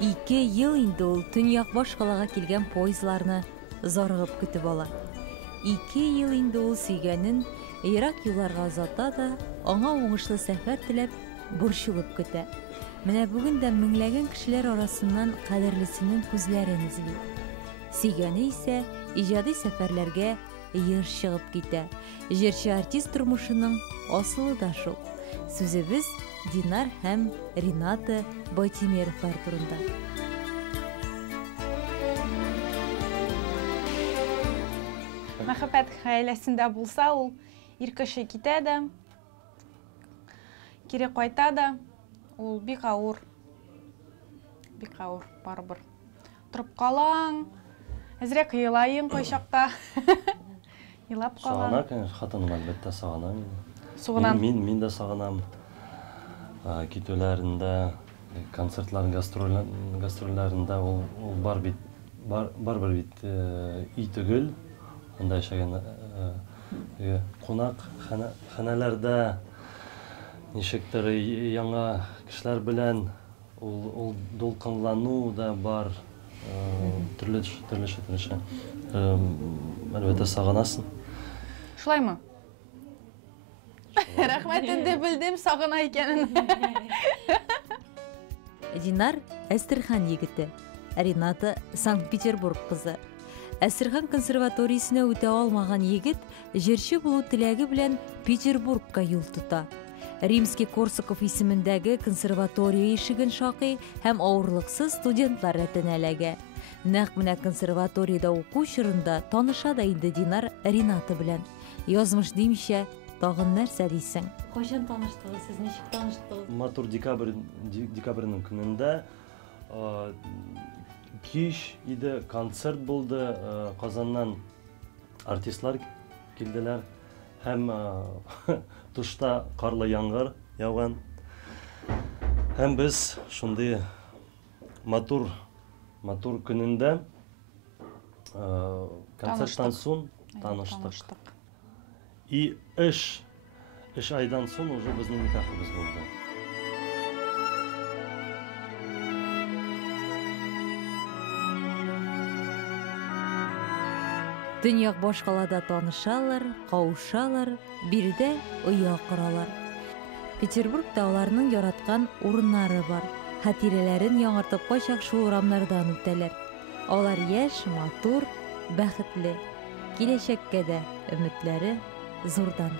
2 ел инде ул төньяк баш калага килгән поездларны зарыгып көтеп ала. 2 ел инде ул сөйгәнен ерак юлларга озата да, аңа уңышлы сәфәр теләп борчылып көтә. Менә бүген дә меңләгән кешеләр арасыннан кадерлесенең күзләрен эзли. Сөйгәне исә иҗади сәфәрләргә еш чыгып китә. Җырчы артист тормышының асылы да шул. Сүзебез Динар һәм Рената Байтимеровлар турында. Мәхәббәт хәйләсендә булса, ул ир кеше китә дә, кире кайта да, ул бик авыр барыбер. Торып калаң, әзрәк елайың кайчакта. Елап калаң. Сагына, конечно, хатыным әлбәттә сагынам. Сугынам. Мин дә сагынам. Китүләрендә, концертлар, гастрольләрендә ул барбер бит үй түгел. Анда яшәгән кунак ханәләрдә ничектер яңа кешеләр белән ул дулкынлану да бар. Төрлечә. Әлбәттә сагынасың. Шулаймы? Рәхмәтенде белдем, сагына икәнен. Динар Әстерхан егете, Рената Санкт-Петербург кызы. Әстерхан консерваториясенә үтә алмаган егет җырчы булу теләге белән Петербургка юл тота. Римский-Корсаков исемендәге консерватория ишеген шакый һәм авырлыксыз студентлар рәтенәләгә. Нәкъ менә консерваториядә уку чорында таныша да инде Динар Рената белән. Язмыш димичә, тагын нәрсә дисең? Кайчан таныштыгыз, сез ничек таныштыгыз? Матур декабрьнең көнендә кич иде, концерт булды, Казаннан артистлар килделәр һәм тышта карлы яңгыр яуган. Һәм без шундый матур көнендә концерттан соң таныштык. И эш айдан соң уже безнең никахыбыз булды. Төньяк баш калада танышалар, кавышалар, биредә оя коралар. Петербургта аларның яраткан урыннары бар. Хатирәләрен яңартып кайчак шул урамнардан үтәләр. Алар яшь, матур, бәхетле. Киләчәккә дә өметләре зурдан.